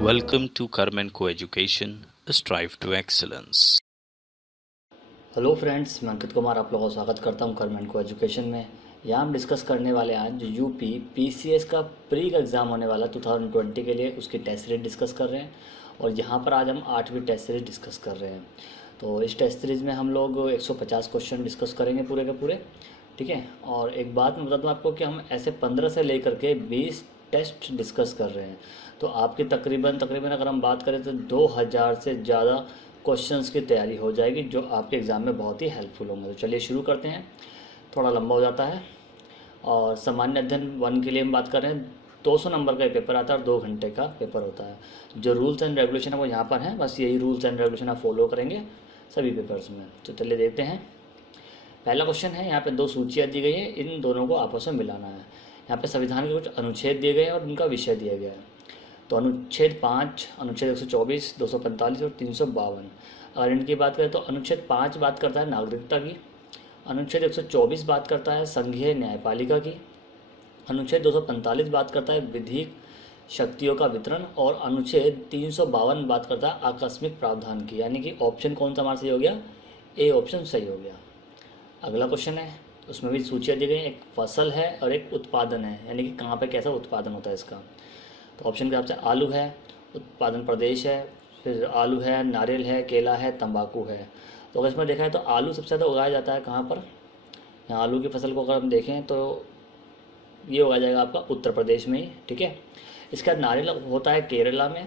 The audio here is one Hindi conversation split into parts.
Welcome to Karman Coeducation, strive to excellence. Hello friends, मैं अंकित कुमार आप लोगों का स्वागत करता हूं करमेंट को एजुकेशन में। यहाँ हम डिस्कस करने वाले हैं आज यूपी पीसीएस का प्री का एग्ज़ाम होने वाला 2020 के लिए, उसकी टेस्ट सीरीज डिस्कस कर रहे हैं। और यहाँ पर आज हम 8वीं टेस्ट सीरीज डिस्कस कर रहे हैं। तो इस टेस्ट सीरीज़ में हम लोग 150 क्वेश्चन डिस्कस करेंगे पूरे के पूरे, ठीक है। और एक बात मैं बता दूँ आपको कि हम ऐसे 15 से लेकर के 20 टेस्ट डिस्कस कर रहे हैं। तो आपकी तकरीबन अगर हम बात करें तो 2000 से ज़्यादा क्वेश्चंस की तैयारी हो जाएगी, जो आपके एग्ज़ाम में बहुत ही हेल्पफुल होंगे। तो चलिए शुरू करते हैं, थोड़ा लंबा हो जाता है। और सामान्य अध्ययन 1 के लिए हम बात कर रहे हैं, 200 नंबर का पेपर आता है और 2 घंटे का पेपर होता है। जो रूल्स एंड रेगुलेशन है वो यहाँ पर हैं, बस यही रूल्स एंड रेगुलेशन आप फॉलो करेंगे सभी पेपर्स में। तो चलिए देखते हैं। पहला क्वेश्चन है, यहाँ पे 2 सूचियाँ दी गई हैं, इन दोनों को आपस में मिलाना है। यहाँ पे संविधान के कुछ अनुच्छेद दिए गए हैं और उनका विषय दिया गया है। तो अनुच्छेद 5, अनुच्छेद 124, 245 और 352। अगर इनकी बात करें तो अनुच्छेद 5 बात करता है नागरिकता की, अनुच्छेद 124 बात करता है संघीय न्यायपालिका की, अनुच्छेद 245 बात करता है विधिक शक्तियों का वितरण और अनुच्छेद 352 बात करता है आकस्मिक प्रावधान की। यानी कि ऑप्शन कौन सा हमारा सही हो गया? ए ऑप्शन सही हो गया। अगला क्वेश्चन है, उसमें भी सूचियाँ दी गई, एक फसल है और एक उत्पादन है, यानी कि कहाँ पे कैसा उत्पादन होता है इसका। तो ऑप्शन के हिसाब से आलू है, उत्पादन प्रदेश है, फिर आलू है, नारियल है, केला है, तंबाकू है। तो अगर इसमें देखा है तो आलू सबसे ज़्यादा उगाया जाता है कहाँ पर? यहाँ आलू की फसल को अगर हम देखें तो ये उगाया जाएगा आपका उत्तर प्रदेश में ही, ठीक है। इसके बाद नारियल होता है केरला में,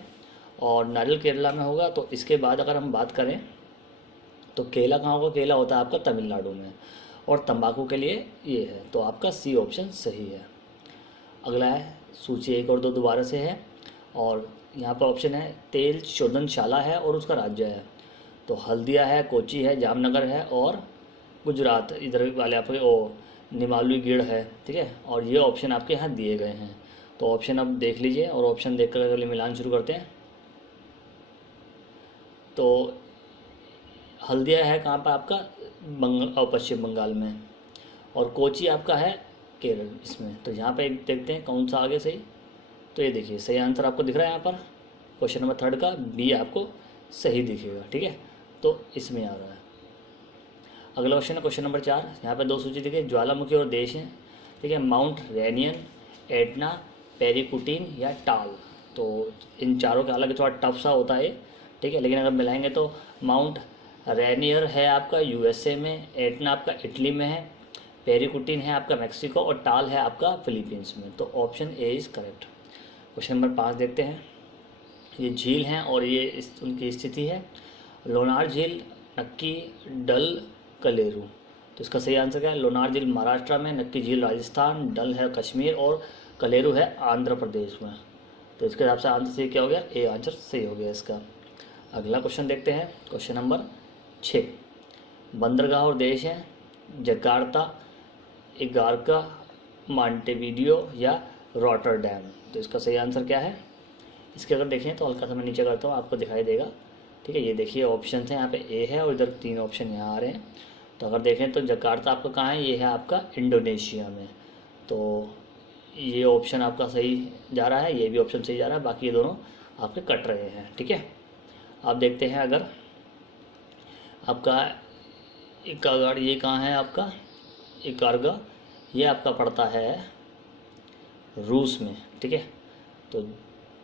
और नारियल केरला में होगा। तो इसके बाद अगर हम बात करें तो केला कहाँ होगा? केला होता है आपका तमिलनाडु में। और तंबाकू के लिए ये है, तो आपका सी ऑप्शन सही है। अगला है सूची 1 और 2 दोबारा से है, और यहाँ पर ऑप्शन है तेल शोधनशाला है और उसका राज्य है। तो हल्दिया है, कोची है, जामनगर है और गुजरात इधर वाले आपके ओ निमालुगढ़ है, ठीक है। और ये ऑप्शन आपके यहाँ दिए गए हैं। तो ऑप्शन अब देख लीजिए और ऑप्शन देख कर अगले मिलान शुरू करते हैं। तो हल्दिया है कहाँ पर आपका? पश्चिम बंगाल में। और कोची आपका है केरल इसमें। तो यहाँ पे देखते हैं कौन सा आगे सही। तो ये देखिए सही आंसर आपको दिख रहा है यहाँ पर, क्वेश्चन नंबर 3 का बी आपको सही दिखेगा, ठीक है। तो इसमें आ रहा है। अगला क्वेश्चन है क्वेश्चन नंबर 4। यहाँ पे 2 सूची दिखे, ज्वालामुखी और देश हैं, ठीक है। माउंट रेनियन, एटना, पेरिकुटिन या टाल। तो इन चारों का अलग थोड़ा टफ सा होता है, ठीक है। लेकिन अगर मिलाएंगे तो माउंट रेनियर है आपका यूएसए में, एटना आपका इटली में है, पेरिकुटिन है आपका मेक्सिको और टाल है आपका फिलीपींस में। तो option A is correct. Question number 5 देखते हैं। ये झील हैं और ये उनकी स्थिति है। लोनार झील, नक्की, डल, कलेरू। तो इसका सही आंसर क्या है? लोनार झील महाराष्ट्र में, नक्की झील राजस्थान, डल है कश्मीर और कलेरू है आंध्र प्रदेश में। तो इसके हिसाब से आंसर सही क्या हो गया? ए आंसर सही हो गया इसका। अगला क्वेश्चन देखते हैं, क्वेश्चन नंबर 6। बंदरगाह और देश हैं, जकार्ता, इगारका, मॉन्टेविडियो या रॉटरडैम। तो इसका सही आंसर क्या है? इसके अगर देखें तो हल्का सा मैं नीचे करता हूँ, आपको दिखाई देगा, ठीक है। ये देखिए ऑप्शन हैं, यहाँ पे ए है और इधर 3 ऑप्शन यहाँ आ रहे हैं। तो अगर देखें तो जकार्ता आपका कहाँ है? ये है आपका इंडोनेशिया में। तो ये ऑप्शन आपका सही जा रहा है, ये भी ऑप्शन सही जा रहा है, बाकी ये दोनों आपके कट रहे हैं, ठीक है। आप देखते हैं अगर आपका इकागार ये कहाँ है आपका? इकारगा ये आपका पड़ता है रूस में, ठीक है। तो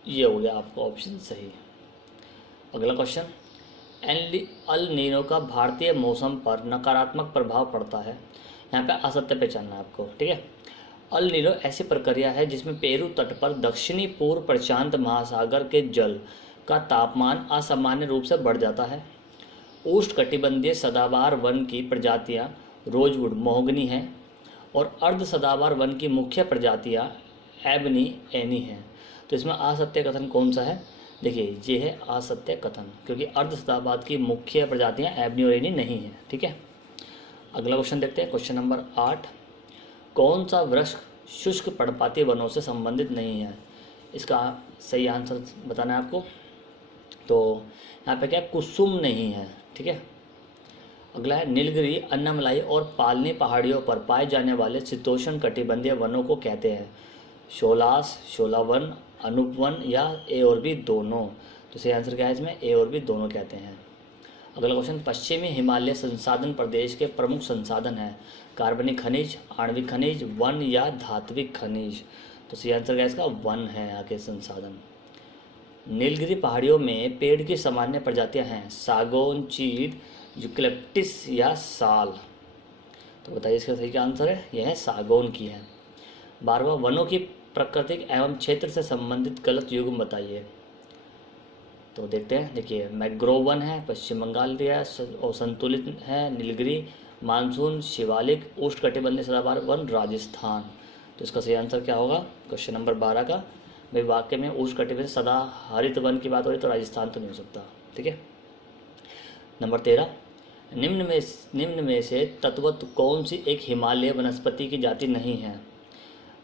ये हो गया आपका ऑप्शन सही। अगला क्वेश्चन, अल नीनो का भारतीय मौसम पर नकारात्मक प्रभाव पड़ता है। यहाँ पे असत्य पहचानना है आपको, ठीक है। अल नीनो ऐसी प्रक्रिया है जिसमें पेरू तट पर दक्षिणी पूर्व प्रशांत महासागर के जल का तापमान असामान्य रूप से बढ़ जाता है। उष्णकटिबंधीय सदाबहार वन की प्रजातियाँ रोजवुड मोहगनी हैं और अर्ध सदाबहार वन की मुख्य प्रजातियाँ एबनी एनी हैं। तो इसमें असत्य कथन कौन सा है? देखिए ये है असत्य कथन, क्योंकि अर्ध सदाबहार की मुख्य प्रजातियाँ एबनी और एनी नहीं है, ठीक है। अगला क्वेश्चन देखते हैं, क्वेश्चन नंबर 8। कौन सा वृक्ष शुष्क पर्णपाती वनों से संबंधित नहीं है? इसका सही आंसर बताना है आपको। तो यहाँ पे क्या कुसुम नहीं है, ठीक है। अगला है नीलगिरी, अन्नमलाई और पालनी पहाड़ियों पर पाए जाने वाले शीतोष्ण कटिबंधीय वनों को कहते हैं? शोलास, शोलावन, अनुपवन या ए और बी दोनों? तो सही आंसर क्या है इसमें? ए और बी दोनों कहते हैं। अगला क्वेश्चन, पश्चिमी हिमालय संसाधन प्रदेश के प्रमुख संसाधन हैं? कार्बनिक खनिज, आणविक खनिज, वन या धात्विक खनिज? तो सही आंसर क्या है इसका? वन है यहाँ के संसाधन। नीलगिरी पहाड़ियों में पेड़ की सामान्य प्रजातियां हैं? सागौन, चीड़, यूकलिप्टिस या साल? तो बताइए इसका सही क्या आंसर है? यह है सागौन की है। 12वां, वनों की प्राकृतिक एवं क्षेत्र से संबंधित गलत युग्म बताइए। तो देखते हैं, देखिए मैग्रोव वन है, पश्चिम बंगाल दिया है, और संतुलित है नीलगिरी, मानसून, शिवालिक, उष्णकटिबंधीय सदाबहार वन राजस्थान। तो इसका सही आंसर क्या होगा क्वेश्चन नंबर 12 का? भाई वाक्य में उष्णकटिबंधीय सदाहरित वन की बात हो रही तो राजस्थान तो नहीं हो सकता। ठीक है। नंबर 13, निम्न में से तत्वत कौन सी एक हिमालय वनस्पति की जाति नहीं है?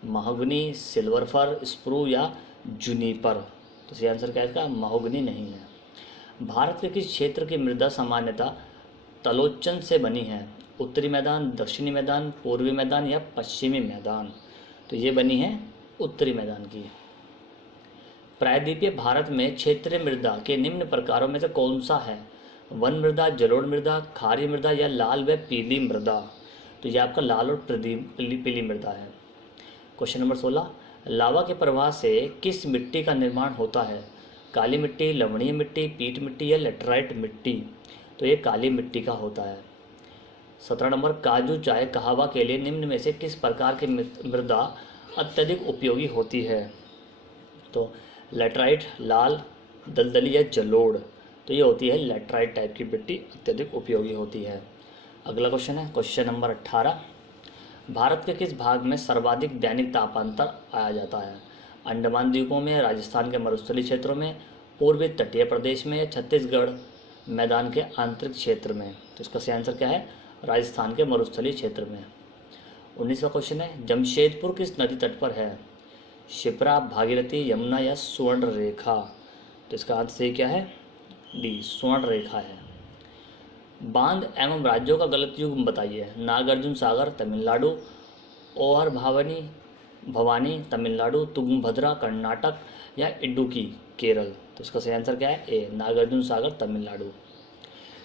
महोगनी, सिल्वर फर, स्प्रू या जूनिपर? तो सही आंसर क्या है इसका? महोगनी नहीं है। भारत के किस क्षेत्र की मृदा सामान्यतः तलोचन से बनी है? उत्तरी मैदान, दक्षिणी मैदान, पूर्वी मैदान या पश्चिमी मैदान? तो ये बनी है उत्तरी मैदान की। प्रायद्वीपीय भारत में क्षेत्रीय मृदा के निम्न प्रकारों में से कौन सा है? वन मृदा, जलोढ़ मृदा, खारी मृदा या लाल व पीली मृदा? तो ये आपका लाल और पीली मृदा है। क्वेश्चन नंबर 16, लावा के प्रवाह से किस मिट्टी का निर्माण होता है? काली मिट्टी, लवणीय मिट्टी, पीट मिट्टी या लेटराइट मिट्टी? तो ये काली मिट्टी का होता है। 17 नंबर, काजू, चाय, कहवा के लिए निम्न में से किस प्रकार की मृदा अत्यधिक उपयोगी होती है? तो लेटराइट, लाल, दलदली या जलोढ़? तो ये होती है लेटराइट टाइप की मिट्टी अत्यधिक उपयोगी होती है। अगला क्वेश्चन है क्वेश्चन नंबर 18, भारत के किस भाग में सर्वाधिक दैनिक तापांतर पाया जाता है? अंडमान द्वीपों में, राजस्थान के मरुस्थलीय क्षेत्रों में, पूर्वी तटीय प्रदेश में या छत्तीसगढ़ मैदान के आंतरिक क्षेत्र में? तो इसका सही आंसर क्या है? राजस्थान के मरुस्थलीय क्षेत्र में। 19वां क्वेश्चन है, जमशेदपुर किस नदी तट पर है? शिप्रा, भागीरथी, यमुना या स्वर्ण रेखा? तो इसका आंसर सही क्या है? डी, स्वर्ण रेखा है। बांध एवं राज्यों का गलत युग्म बताइए। नागार्जुन सागर तमिलनाडु, ओहर भवानी तमिलनाडु, तुंगभद्रा कर्नाटक या इडुक्की केरल? तो इसका सही आंसर क्या है? ए, नागार्जुन सागर तमिलनाडु।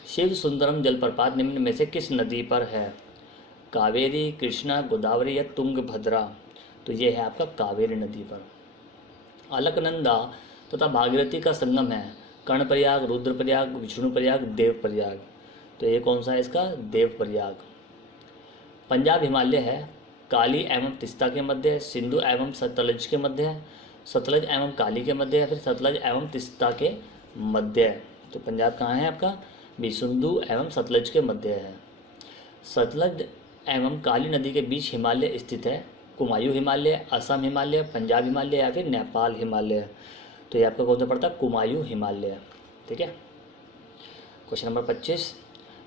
शिव सुंदरम जलप्रपात निम्न में से किस नदी पर है? कावेरी, कृष्णा, गोदावरी या तुंगभद्रा? तो ये है आपका कावेरी नदी पर। अलकनंदा तथा भागीरथी का संगम है? कर्णप्रयाग, रुद्रप्रयाग, विष्णुप्रयाग, देवप्रयाग? तो ये कौन सा है इसका? देवप्रयाग। पंजाब हिमालय है? काली एवं तिस्ता के मध्य, सिंधु एवं सतलज के मध्य है, सतलज एवं काली के मध्य है, फिर सतलज एवं तिस्ता के मध्य है? तो पंजाब कहाँ है आपका? भी सिंधु एवं सतलज के मध्य है। सतलज एवं काली नदी के बीच हिमालय स्थित है? कुमायूं हिमालय, असम हिमालय, पंजाब हिमालय या फिर नेपाल हिमालय? तो ये आपका कौन सा पड़ता है? कुमायूं हिमालय। ठीक है। क्वेश्चन नंबर 25,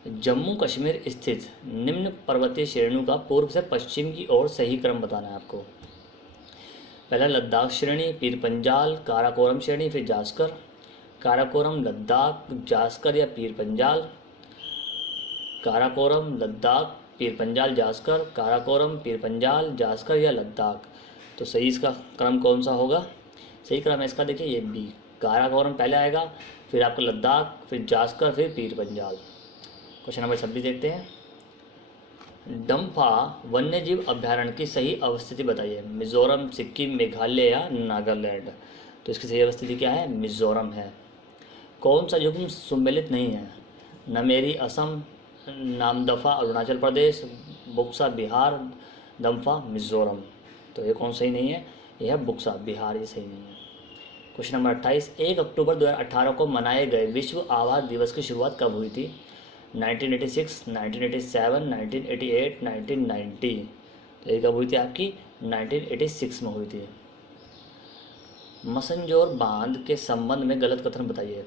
जम्मू कश्मीर स्थित निम्न पर्वतीय श्रेणियों का पूर्व से पश्चिम की ओर सही क्रम बताना है आपको। पहला लद्दाख श्रेणी, फिर पंजाल, काराकोरम श्रेणी, फिर जास्कर। काराकोरम, लद्दाख, जास्कर या पीर पंजाल? काराकोरम, लद्दाख, पीर पंजाल, जास्कर, काराकोरम, पीर पंजाल, जास्कर या लद्दाख? तो सही इसका क्रम कौन सा होगा? सही क्रम है इसका देखिए ये बी, काराकोरम पहले आएगा, फिर आपका लद्दाख, फिर जास्कर, फिर पीर पंजाल। क्वेश्चन नंबर 26 देखते हैं, डम्फा वन्यजीव अभ्यारण्य की सही अवस्थिति बताइए। मिजोरम, सिक्किम, मेघालय या नागालैंड? तो इसकी सही अवस्थिति क्या है? मिजोरम है। कौन सा युग्म सम्मिलित नहीं है? नमेरी असम, नामदफा अरुणाचल प्रदेश, बुक्सा बिहार, दम्फा मिजोरम? तो ये कौन सही नहीं है? यह है बुक्सा बिहार, ये सही नहीं है। क्वेश्चन नंबर 28, 1 अक्टूबर 2018 को मनाए गए विश्व आवास दिवस की शुरुआत कब हुई थी? 1986, 1987, 1988, 1990? तो ये कब हुई थी आपकी? 1986 में हुई थी। मसंजोर बांध के संबंध में गलत कथन बताइए।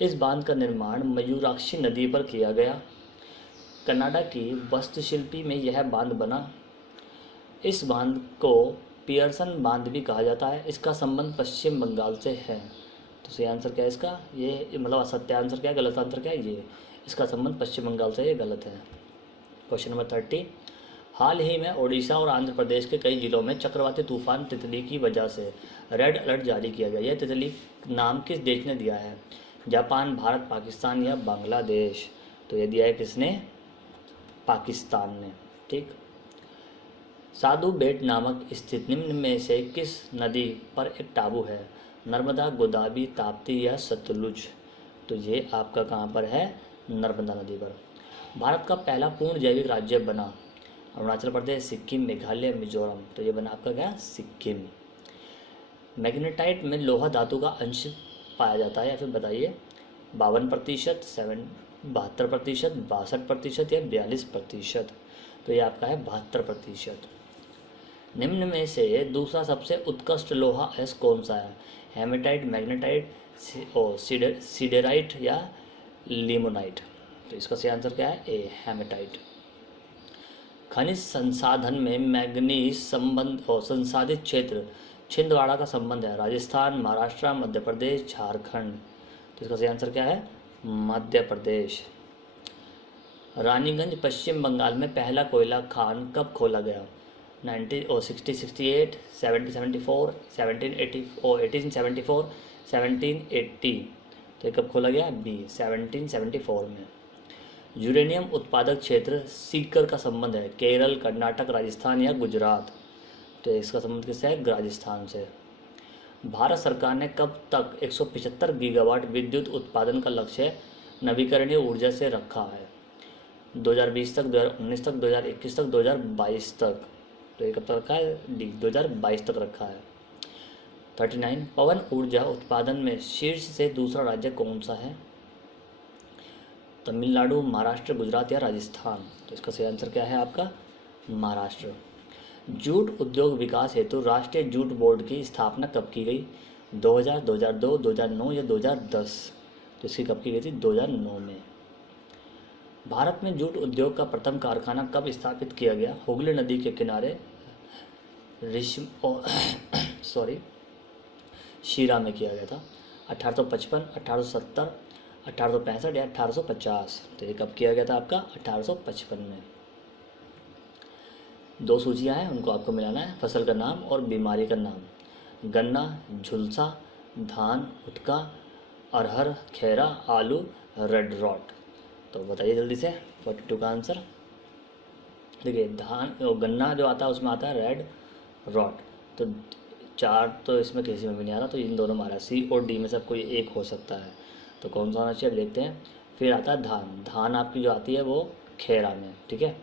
इस बांध का निर्माण मयूराक्षी नदी पर किया गया। कनाडा की वास्तुशिल्पी में यह बांध बना। इस बांध को पियर्सन बांध भी कहा जाता है। इसका संबंध पश्चिम बंगाल से है। तो सही आंसर क्या है इसका? ये मतलब सत्य आंसर क्या है, गलत आंसर क्या है? ये इसका संबंध पश्चिम बंगाल से, ये गलत है। क्वेश्चन नंबर 30, हाल ही में ओडिशा और आंध्र प्रदेश के कई जिलों में चक्रवाती तूफान तितली की वजह से रेड अलर्ट जारी किया गया। यह तितली नाम किस देश ने दिया है? जापान, भारत, पाकिस्तान या बांग्लादेश? तो ये दिया है किसने? पाकिस्तान ने। ठीक। साधु बेट नामक स्थित निम्न में से किस नदी पर एक टापू है? नर्मदा, गोदावरी, ताप्ती या सतलुज? तो ये आपका कहाँ पर है? नर्मदा नदी पर। भारत का पहला पूर्ण जैविक राज्य बना? अरुणाचल प्रदेश, सिक्किम, मेघालय, मिजोरम? तो ये बना आपका क्या? सिक्किम। मैग्नेटाइट में लोहा धातु का अंश पाया जाता है, या फिर बताइए 52%, 72%, 62% या 42%? तो ये आपका है 72%। निम्न में से दूसरा सबसे उत्कृष्ट लोहा अयस्क कौन सा है? हेमेटाइट, मैग्नेटाइट, सिडेराइट या लिमोनाइट? तो इसका सही आंसर क्या है? ए, हेमेटाइट। खनिज संसाधन में मैग्नीज संबंध और संसाधित क्षेत्र छिंदवाड़ा का संबंध है? राजस्थान, महाराष्ट्र, मध्य प्रदेश, झारखंड? तो इसका सही आंसर क्या है? मध्य प्रदेश। रानीगंज पश्चिम बंगाल में पहला कोयला खान कब खोला गया? 60-68, 70-74, 1874, 1780? तो ये कब खोला गया? बी, 1774 में। यूरेनियम उत्पादक क्षेत्र सीकर का संबंध है? केरल, कर्नाटक, राजस्थान या गुजरात? तो इसका संबंध किससे है? राजस्थान से। भारत सरकार ने कब तक 175 गीगावाट विद्युत उत्पादन का लक्ष्य नवीकरणीय ऊर्जा से रखा है? 2020 तक, 2019 तक, 2021 तक, 2022 तक? तो ये कब तक रखा है? डी, 2022 तक रखा है। 39, पवन ऊर्जा उत्पादन में शीर्ष से दूसरा राज्य कौन सा है? तमिलनाडु, महाराष्ट्र, गुजरात या राजस्थान? तो इसका सही आंसर क्या है आपका? महाराष्ट्र। जूट उद्योग विकास हेतु राष्ट्रीय जूट बोर्ड की स्थापना कब की गई? 2000, 2002, 2009 या 2010? तो इसकी कब की गई थी? 2009 में। भारत में जूट उद्योग का प्रथम कारखाना कब स्थापित किया गया? हुगली नदी के किनारे शीरा में किया गया था। 1855, 1870, 1865 या 1850? तो ये कब किया गया था आपका? 1855 में। दो सूचियाँ हैं, उनको आपको मिलाना है। फसल का नाम और बीमारी का नाम। गन्ना, झुलसा, धान, उटका, अरहर, खैरा, आलू, रेड रॉट? तो बताइए जल्दी से 42 का आंसर। देखिए धान और गन्ना जो आता है उसमें आता है रेड रॉट। तो 4 तो इसमें किसी में भी नहीं आ रहा, तो इन दोनों में आ रहा है। सी और डी में से कोई एक हो सकता है, तो कौन सा होना चाहिए देखते हैं। फिर आता है धान। धान आपकी जो आती है वो खेरा में। ठीक है,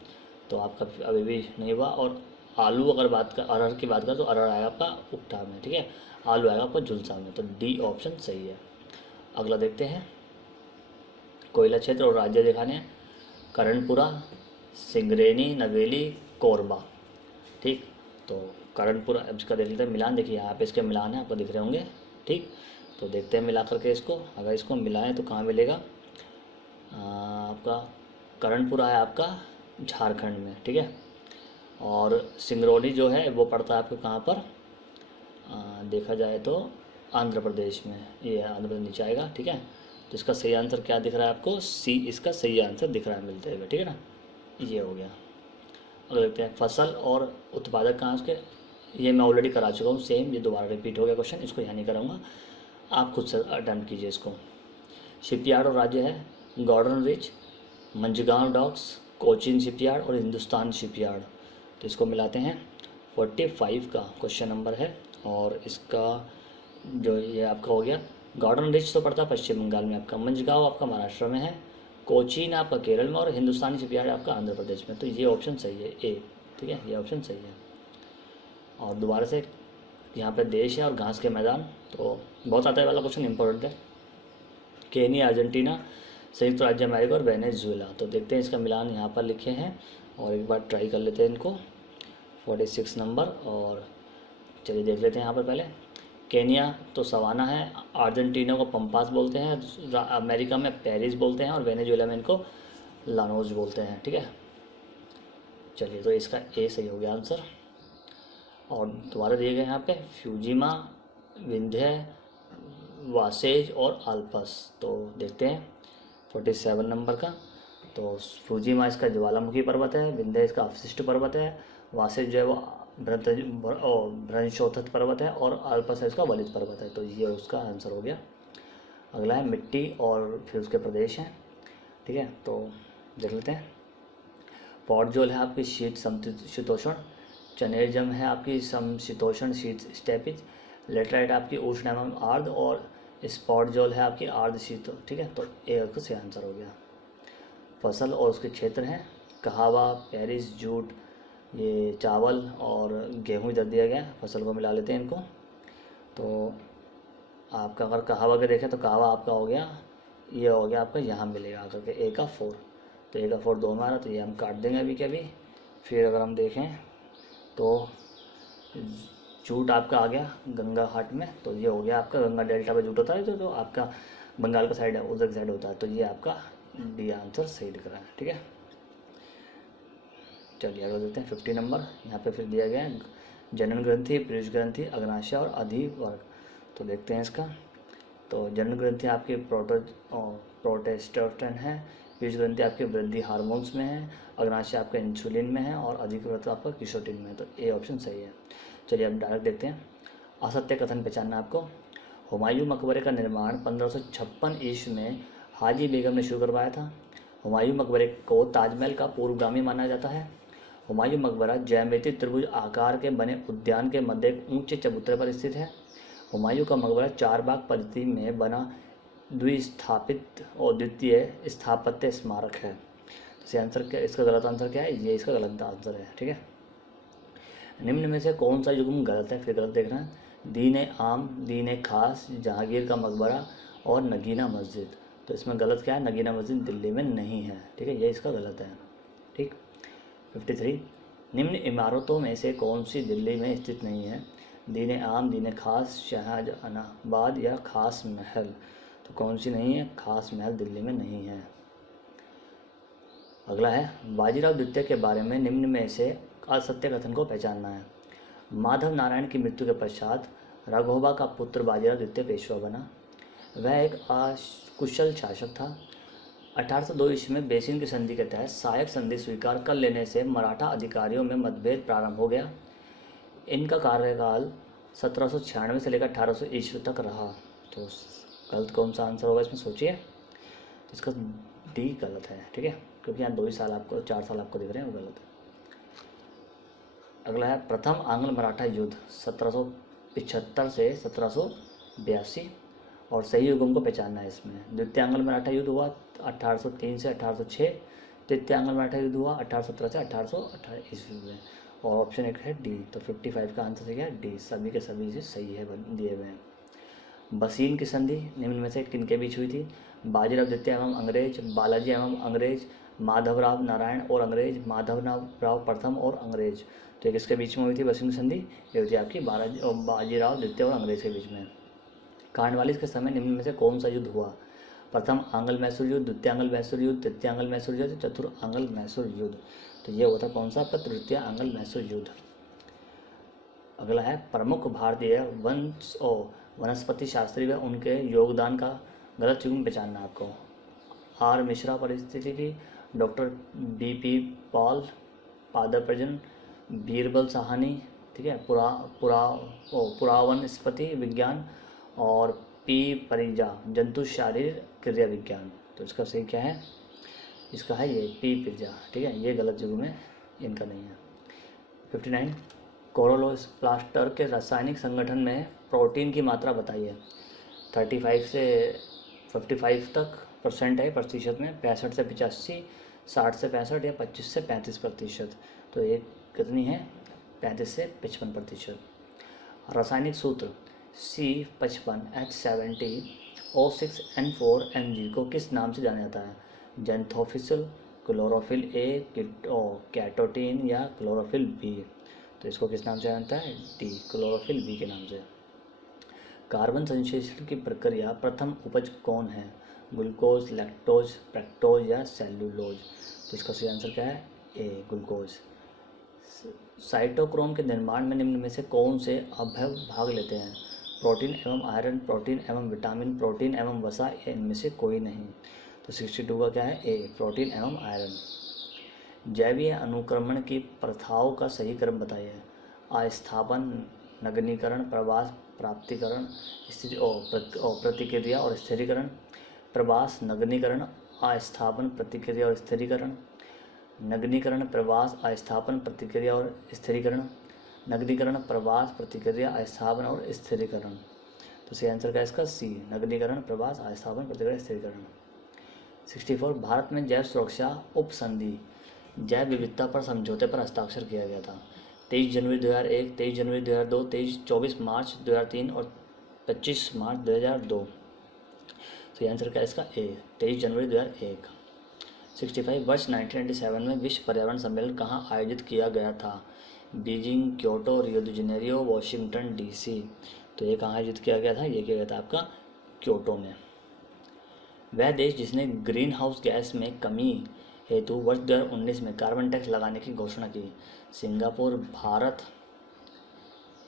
तो आपका अभी भी नहीं हुआ। और आलू अगर बात कर, अरहर की बात करें तो अरहर आएगा आपका उक्टा में। ठीक है, आलू आएगा आपका झुलसा में। तो डी ऑप्शन सही है। अगला देखते हैं। कोयला क्षेत्र और राज्य दिखाने हैं। करणपुरा, सिंगरेनी, नवेली, कोरबा? ठीक, तो करणपुरा, अब इसका देख लेते हैं मिलान। देखिए यहाँ पे इसके मिलान है, आपको दिख रहे होंगे। ठीक, तो देखते हैं मिला करके इसको। अगर इसको मिलाएं तो कहाँ मिलेगा? आपका करणपुरा है आपका झारखंड में। ठीक है, और सिंगरौली जो है वो पड़ता है आपको कहाँ पर? देखा जाए तो आंध्र प्रदेश में। ये आंध्र प्रदेश नीचे आएगा। ठीक है, तो इसका सही आंसर क्या दिख रहा है आपको? सी इसका सही आंसर दिख रहा है मिलते हुए। ठीक है ना, ये हो गया। अगर देखते हैं फसल और उत्पादक कहाँ उसके, ये मैं ऑलरेडी करा चुका हूँ सेम, ये दोबारा रिपीट हो गया क्वेश्चन, इसको यहाँ नहीं कराऊंगा, आप खुद से अटेम्प्ट कीजिए इसको। शिपयार्ड और राज्य है गॉर्डन रिच, मंझगांव डॉक्स, कोचीन शिपयार्ड और हिंदुस्तान शिपयार्ड? तो इसको मिलाते हैं। 45 का क्वेश्चन नंबर है, और इसका जो ये आपका हो गया, गॉर्डन रिच तो पड़ता है पश्चिम बंगाल में आपका, मंझगांव आपका महाराष्ट्र में है, कोचीन आपका केरल में, और हिंदुस्तानी शिपयार्ड आपका आंध्र प्रदेश में। तो ये ऑप्शन सही है, ए। ठीक है, ये ऑप्शन सही है। और दोबारा से यहाँ पे देश है और घास के मैदान, तो बहुत आता है वाला क्वेश्चन, इंपॉर्टेंट है। केनिया, अर्जेंटीना, संयुक्त राज्य अमेरिका और वेनेजुएला? तो देखते हैं इसका मिलान यहाँ पर लिखे हैं, और एक बार ट्राई कर लेते हैं इनको। 46 नंबर, और चलिए देख लेते हैं यहाँ पर पहले। केनिया तो सवाना है, अर्जेंटीना को पंपास बोलते हैं, अमेरिका में पेरिस बोलते हैं, और वेनेजुएला में इनको लानोज बोलते हैं। ठीक है, चलिए तो इसका ए सही हो गया आंसर। और दोबारा दिए गए यहाँ पे फ्यूजिमा, विंध्य, वासेज और आल्पस? तो देखते हैं 47 नंबर का। तो फूजिमा इसका ज्वालामुखी पर्वत है, विंध्य इसका अवशिष्ट पर्वत है, वासिक जो है वो भ्रंशोत्थत पर्वत है, और अल्पस है इसका वलित पर्वत है। तो ये उसका आंसर हो गया। अगला है मिट्टी और फिर उसके प्रदेश हैं, ठीक है, तो देख लेते हैं। पॉटजोल है आपकी शीत समशीतोष्ण, चनेरजम है आपकी समशीतोष्ण शीत स्टेपिज, लेटराइट आपकी उष्ण एवं आर्द्र, और स्पॉटजोल है आपकी आर्द्र शीत, ठीक है। तो ए उसका सही आंसर हो गया। फसल और उसके क्षेत्र हैं कहावा, पेरिस, जूट, ये चावल और गेहूँ इधर दिया गया है। फसल को मिला लेते हैं इनको। तो आपका अगर कहावा का देखें तो कहावा आपका हो गया, ये हो गया आपका, यहाँ मिलेगा आकर के ए का 4। तो ए का 4 2 में आ रहा, तो ये हम काट देंगे अभी के अभी। फिर अगर हम देखें तो जूट आपका आ गया गंगा घाट में, तो ये हो गया आपका गंगा डेल्टा पे जूट होता है, जो आपका बंगाल का साइड है उधर की साइड होता है। तो ये आपका डी आंसर सही दिख रहा है, ठीक है। चलिए आगे देते हैं 50 नंबर। यहाँ पे फिर दिया गया है जनन ग्रंथि, पीयूष ग्रंथि, अग्नाशय और अधिवर्ग। तो देखते हैं इसका। तो जनन ग्रंथि आपकी प्रोटेस्टेरोन है, पीयूष ग्रंथि आपके वृद्धि हार्मोन्स में है, अग्नाशय आपका इंसुलिन में है, और अधिवर्ग आपका किशोटिन में है। तो ए ऑप्शन सही है। चलिए अब डायरेक्ट देखते हैं। असत्य कथन पहचानना आपको। हुमायूं मकबरे का निर्माण 1556 ईस्वी में हाजी बेगम ने शुरू करवाया था। हुमायूं मकबरे को ताजमहल का पूर्वगामी माना जाता है। हुमायूं मकबरा ज्यामिति त्रिभुज आकार के बने उद्यान के मध्य एक ऊंचे चबूतरे पर स्थित है। हुमायूं का मकबरा 4 बाग पद्धति में बना द्विस्थापित और द्वितीय स्थापत्य स्मारक है। तो आंसर क्या, इसका गलत आंसर क्या है? ये इसका गलत आंसर है, ठीक है। निम्न में से कौन सा युग्म गलत है? फिर गलत देखना है। दीन आम, दीन खास, जहांगीर का मकबरा और नगीना मस्जिद। तो इसमें गलत क्या है? नगीना मस्जिद दिल्ली में नहीं है, ठीक है, ये इसका गलत है, ठीक। 53 निम्न इमारतों में से कौन सी दिल्ली में स्थित नहीं है? दीन आम, दीन खास, शाहजहानाबाद या खास महल। तो कौन सी नहीं है? खास महल दिल्ली में नहीं है। अगला है बाजीराव द्वितीय के बारे में निम्न में से असत्य कथन को पहचानना है। माधव नारायण की मृत्यु के पश्चात राघोबा का पुत्र बाजीराव द्वितीय पेशवा बना। वह एक अकुशल शासक था। 1802 ईस्वी में बेसिन की संधि के तहत सहायक संधि स्वीकार कर लेने से मराठा अधिकारियों में मतभेद प्रारंभ हो गया। इनका कार्यकाल 1796 से लेकर 1800 ईस्वी तक रहा। तो गलत कौन सा आंसर होगा इसमें, सोचिए। तो इसका डी गलत है, ठीक है, क्योंकि यहाँ 2 ही साल आपको, 4 साल आपको दिख रहे हैं, वो गलत है। अगला है प्रथम आंग्ल मराठा युद्ध 1775 से 1782, और सही युग्म को पहचानना है इसमें। द्वितीय आंग्ल मराठा युद्ध हुआ 1803 से 1806, तृतीय आंग्ल मराठा युद्ध हुआ 1817 से 1818 ईस्वी में, और ऑप्शन 1 है डी। तो 55 का आंसर है डी, सभी के सभी से सही है दिए हुए हैं। बसीन की संधि निम्न में से किनके बीच हुई थी? बाजीराव द्वितीय एवं अंग्रेज, बालाजी एवं अंग्रेज, माधवराव नारायण और अंग्रेज, माधवराव प्रथम और अंग्रेज। तो ये किसके बीच में हुई थी बसीन की संधि? ये हुई थी आपकी बाजीराव द्वितीय और अंग्रेज के बीच में। कार्नवालिस के समय निम्न में से कौन सा युद्ध हुआ? प्रथम आंग्ल मैसूर युद्ध, द्वितीय आंग्ल मैसूर युद्ध, तृतीय आंग्ल मैसूर युद्ध, चतुर्थ आंग्ल मैसूर युद्ध। तो ये होता कौन सा आपका? तृतीय आंग्ल मैसूर युद्ध। अगला है प्रमुख भारतीय वंश और वनस्पति शास्त्री व उनके योगदान का गलत युग्म पहचानना आपको। आर मिश्रा पारिस्थितिकी, डॉक्टर बीपी पॉल पादप्रजन, बीरबल साहनी, ठीक है, पुरावनस्पति विज्ञान, और पी परिजा जंतु शारीर क्रिया विज्ञान। तो इसका सही क्या है? इसका है ये पी परिजा, ठीक है, ये गलत युग्म में इनका नहीं है। 59 कोरोलोस प्लास्टर के रासायनिक संगठन में प्रोटीन की मात्रा बताइए। 35 से 55 तक % है प्रतिशत में, 65 से 85, 60 से 65 या 25 से 35%। तो ये कितनी है? 35 से 55%। रासायनिक सूत्र C55H70O6N4Mg को किस नाम से जाना जाता है? जेंथोफिसिल, क्लोरोफिल ए, कैटोटीन या क्लोरोफिल बी। तो इसको किस नाम से जानता है? डी, क्लोरोफिल बी के नाम से। कार्बन संश्लेषण की प्रक्रिया प्रथम उपज कौन है? ग्लूकोज, लैक्टोज, फ्रक्टोज या सेल्यूलोज। तो इसका सही आंसर क्या है? ए, ग्लूकोज। साइटोक्रोम के निर्माण में निम्न में से कौन से अवयव भाग लेते हैं? प्रोटीन एवं आयरन, प्रोटीन एवं विटामिन, प्रोटीन एवं वसा, इनमें से कोई नहीं। तो 62 का क्या है ए, प्रोटीन एवं आयरन। जैवीय अनुक्रमण की प्रथाओं का सही क्रम बताइए। अस्थापन, नगनीकरण, प्रवास, प्राप्तिकरण, स्थिति और प्रतिक्रिया और स्थिरीकरण। प्रवास, नगनीकरण, अस्थापन, प्रतिक्रिया और स्थिरीकरण। नगनीकरण, प्रवास, अस्थापन, प्रतिक्रिया और स्थिरीकरण। नगनीकरण, प्रवास, प्रतिक्रिया, अस्थापन और स्थिरीकरण। तो सही आंसर क्या है इसका सी, नगनीकरण, प्रवास, अस्थापन, प्रतिक्रिया, स्थिरीकरण। 64 भारत में जैव सुरक्षा उपसंधि जैव विविधता पर समझौते पर हस्ताक्षर किया गया था। 23 जनवरी 2001, 23 जनवरी 2002, 24 मार्च 2003 और 25 मार्च 2002। तो आंसर क्या है इसका ए, 23 जनवरी 2001। 65 वर्ष 1997 में विश्व पर्यावरण सम्मेलन कहाँ आयोजित किया गया था। Beijing, Kyoto, Rio de Janeiro, Washington DC. तो ये कहाँ आयोजित किया गया था, ये किया गया था आपका क्योटो में। वह देश जिसने ग्रीन हाउस गैस में कमी हेतु वर्ष 2019 में कार्बन टैक्स लगाने की घोषणा की। सिंगापुर, भारत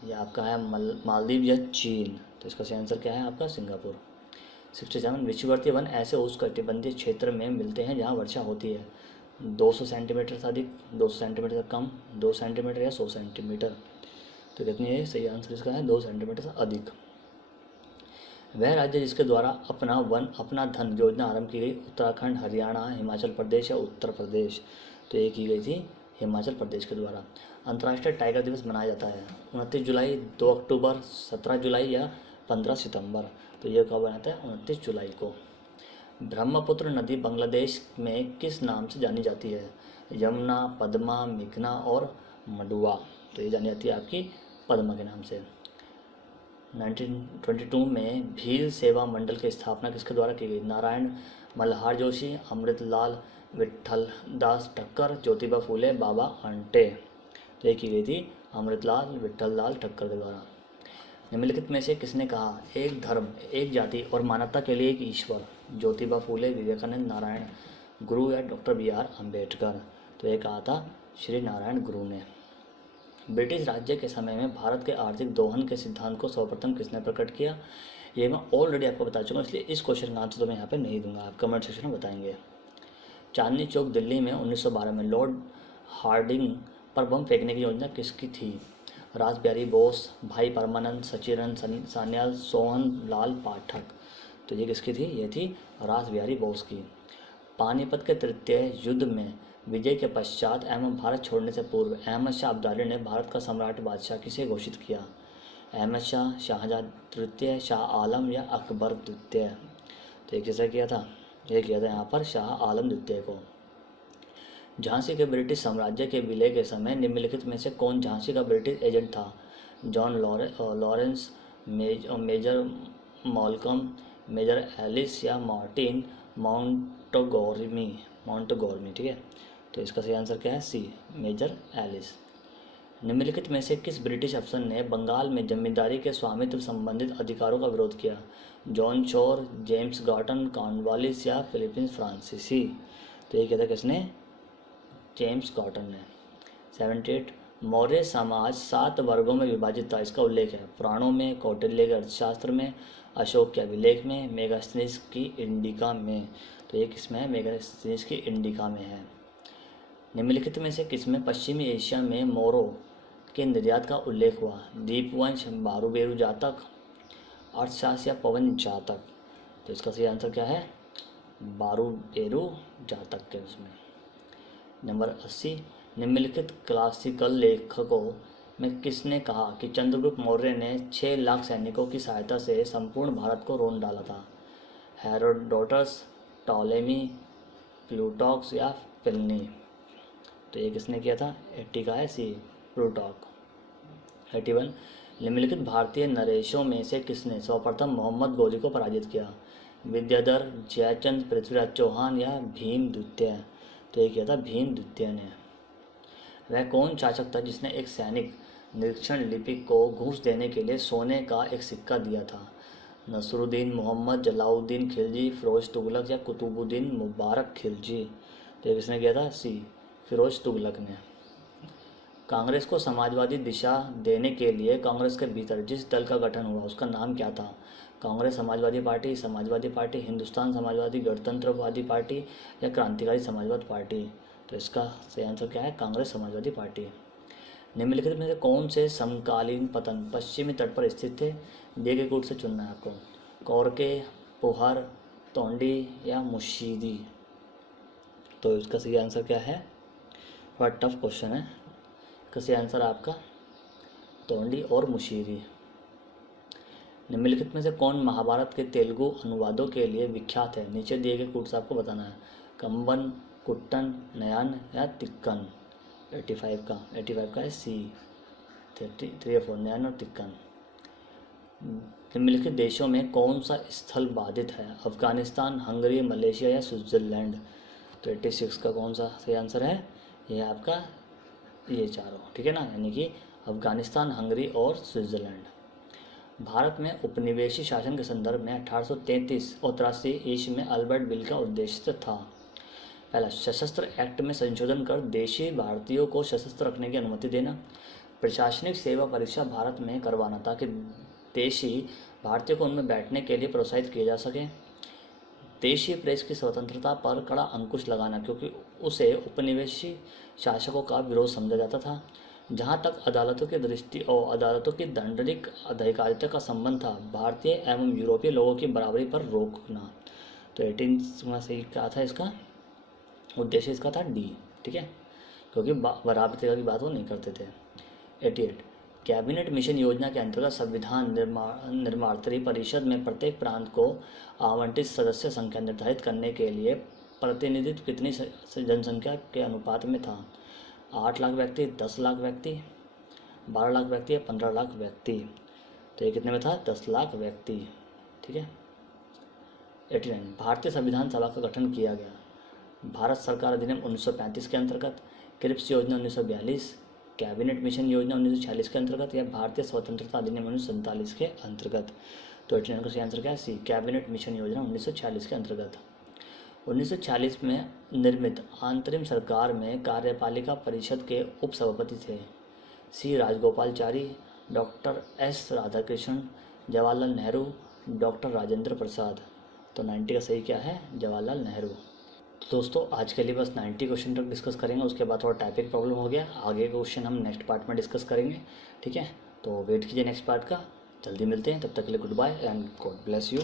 या आपका है मालदीव या चीन। तो इसका सही आंसर क्या है आपका सिंगापुर। 67 विषुववर्तीय वन ऐसे उष्णकटिबंधीय क्षेत्र में मिलते हैं जहाँ वर्षा होती है 200 सेंटीमीटर से अधिक, 200 सेंटीमीटर से कम, 2 सेंटीमीटर या 100 सेंटीमीटर। तो कितनी है सही आंसर इसका है 2 सेंटीमीटर से अधिक। वह राज्य जिसके द्वारा अपना वन अपना धन योजना आरंभ की गई। उत्तराखंड, हरियाणा, हिमाचल प्रदेश या उत्तर प्रदेश। तो ये की गई थी हिमाचल प्रदेश के द्वारा। अंतर्राष्ट्रीय टाइगर दिवस मनाया जाता है 29 जुलाई, 2 अक्टूबर, 17 जुलाई या 15 सितंबर। तो ये कब बनाता है 29 जुलाई को। ब्रह्मपुत्र नदी बांग्लादेश में किस नाम से जानी जाती है। यमुना, पद्मा, मेघना और मडुआ। तो ये जानी जाती है आपकी पद्मा के नाम से। 1922 में भील सेवा मंडल की स्थापना किसके द्वारा की गई। नारायण मल्हार जोशी, अमृतलाल विट्ठल दास ठक्कर, ज्योतिबा फूले, बाबा आंटे। तो ये की गई थी अमृतलाल विट्ठल ठक्कर के द्वारा। निम्नलिखित में से किसने कहा एक धर्म, एक जाति और मानवता के लिए एक ईश्वर। ज्योतिबा फूले, विवेकानंद, नारायण गुरु या डॉक्टर BR अम्बेडकर। तो ये कहा था श्री नारायण गुरु ने। ब्रिटिश राज्य के समय में भारत के आर्थिक दोहन के सिद्धांत को सर्वप्रथम किसने प्रकट किया। ये मैं ऑलरेडी आपको बता चुका हूँ, इसलिए इस क्वेश्चन का आंसर तो मैं यहाँ पे नहीं दूंगा, आप कमेंट सेक्शन में बताएंगे। चांदनी चौक दिल्ली में 1912 में लॉर्ड हार्डिंग पर बम फेंकने की योजना किसकी थी। रास बिहारी बोस, भाई परमानंद, सचिरन सान्याल, सोहन लाल पाठक। तो ये किसकी थी, ये थी रास बिहारी बोस की। पानीपत के तृतीय युद्ध में विजय के पश्चात एवं भारत छोड़ने से पूर्व अहमद शाह अब्दाली ने भारत का सम्राट बादशाह किसे घोषित किया। अहमद शाह, शाहजहां तृतीय, शाह आलम या अकबर द्वितीय। तो ये किसे किया था, ये किया था यहाँ पर शाह आलम द्वितीय को। झांसी के ब्रिटिश साम्राज्य के विलय के समय निम्नलिखित में से कौन झांसी का ब्रिटिश एजेंट था। John Lawrence, Major Malcolm, Major Ellis या मार्टिन माउंटगोर्मी। ठीक है, तो इसका सही आंसर क्या है सी, मेजर एलिस। निम्नलिखित में से किस ब्रिटिश अफसर ने बंगाल में जमींदारी के स्वामित्व संबंधित अधिकारों का विरोध किया। जॉन शोर, जेम्स गार्टन, कॉर्नवालिस या फिलिपिन फ्रांसीसी। तो ये कहता किसने, जेम्स गार्टन ने। 78 मौर्य समाज 7 वर्गों में विभाजित था, इसका उल्लेख है पुराणों में, कौटिल्य के अर्थशास्त्र में, अशोक के अभिलेख में, मेगास्थनीज की इंडिका में। तो ये किसमें है, मेगास्थनीज की इंडिका में है। निम्नलिखित में से किसमें पश्चिमी एशिया में मोरों के निर्यात का उल्लेख हुआ। दीपवंश, बारूबेरू जातक, अर्थशास्त्र या पवन जातक। तो इसका सही आंसर क्या है, बारूबेरू जातक के उसमें। नंबर 80 निम्नलिखित क्लासिकल लेखकों में किसने कहा कि चंद्रगुप्त मौर्य ने 6 लाख सैनिकों की सहायता से संपूर्ण भारत को रोन डाला था। हेरोडोटस, टॉलेमी, प्लूटॉक्स या प्लिनी। तो ये किसने किया था, 80 का है सी, प्लूटॉक। 81 निम्नलिखित भारतीय नरेशों में से किसने सर्वप्रथम मोहम्मद गोरी को पराजित किया। विद्याधर, जयचंद, पृथ्वीराज चौहान या भीम द्वितीय। तो ये किया था भीम द्वितीय ने। वह कौन शासक था जिसने एक सैनिक निरीक्षण लिपिक को घूस देने के लिए सोने का एक सिक्का दिया था। नसरुद्दीन, मोहम्मद, जलाउद्दीन खिलजी, फिरोज तुगलक या कुतुबुद्दीन मुबारक खिलजी। तो ये किसने किया था सी, फिरोज तुगलक ने। कांग्रेस को समाजवादी दिशा देने के लिए कांग्रेस के भीतर जिस दल का गठन हुआ उसका नाम क्या था? कांग्रेस समाजवादी पार्टी, हिंदुस्तान समाजवादी गणतंत्रवादी पार्टी या क्रांतिकारी समाजवादी पार्टी? तो इसका सही आंसर क्या है? कांग्रेस समाजवादी पार्टी। निम्नलिखित में से कौन से समकालीन पतन पश्चिमी तट पर स्थित थे? दिए गए कूट से चुनना है आपको। कोरके, पोहर, तोंडी या मुशीदी? तो इसका सही आंसर क्या है? बड़ा टफ क्वेश्चन है। इसका सही आंसर आपका तोंडी और मुशीरी। निम्नलिखित में से कौन महाभारत के तेलुगु अनुवादों के लिए विख्यात है? नीचे दिए गए कूट से आपको बताना है। कंबन, कुट्टन, नयान या तिक्कन? 85 का है सी। 3 और 4 नयान और तिक्कन। निम्नलिखित देशों में कौन सा स्थल बाधित है? अफगानिस्तान, हंगरी, मलेशिया या स्विट्जरलैंड? तो 86 का कौन सा सही आंसर है? ये आपका ये चारों, ठीक है ना, यानी कि अफगानिस्तान, हंगरी और स्विट्जरलैंड। भारत में उपनिवेशी शासन के संदर्भ में 1833 और 83 ईस्वी में अल्बर्ट बिल का उद्देश्य था। पहला, सशस्त्र एक्ट में संशोधन कर देशी भारतीयों को सशस्त्र रखने की अनुमति देना। प्रशासनिक सेवा परीक्षा भारत में करवाना ताकि देशी भारतीयों को उनमें बैठने के लिए प्रोत्साहित किया जा सके। देशीय प्रेस की स्वतंत्रता पर कड़ा अंकुश लगाना क्योंकि उसे उपनिवेशी शासकों का विरोध समझा जाता था। जहाँ तक अदालतों की दृष्टि और अदालतों की दंडनीय अधिकारिता का संबंध था, भारतीय एवं यूरोपीय लोगों की बराबरी पर रोकना। तो 18 में सही क्या था? इसका उद्देश्य इसका था डी, ठीक है, क्योंकि बराबरी की बात वो नहीं करते थे। 88 कैबिनेट मिशन योजना के अंतर्गत संविधान निर्मात्री परिषद में प्रत्येक प्रांत को आवंटित सदस्य संख्या निर्धारित करने के लिए प्रतिनिधित्व कितनी जनसंख्या के अनुपात में था? 8 लाख व्यक्ति, 10 लाख व्यक्ति, 12 लाख व्यक्ति या 15 लाख व्यक्ति? तो ये कितने में था? 10 लाख व्यक्ति, ठीक है। 89 भारतीय संविधान सभा का गठन किया गया। भारत सरकार अधिनियम 1935 के अंतर्गत, क्रिप्स योजना 1942, कैबिनेट मिशन योजना 1946 के अंतर्गत या भारतीय स्वतंत्रता अधिनियम 1947 के अंतर्गत? तो 89 का सही आंसर क्या है? सी, कैबिनेट मिशन योजना 1946 के अंतर्गत। 1946 में निर्मित अंतरिम सरकार में कार्यपालिका परिषद के उपसभापति थे C Rajagopalachari, doctor S Radhakrishnan, Jawaharlal Nehru, doctor Rajendra Prasad. तो 90 का सही क्या है? जवाहरलाल नेहरू। तो दोस्तों आज के लिए बस 90 क्वेश्चन तक डिस्कस करेंगे, उसके बाद थोड़ा टाइपिंग प्रॉब्लम हो गया, आगे क्वेश्चन हम नेक्स्ट पार्ट में डिस्कस करेंगे, ठीक है। तो वेट कीजिए नेक्स्ट पार्ट का, जल्दी मिलते हैं, तब तक के लिए good bye and God bless you.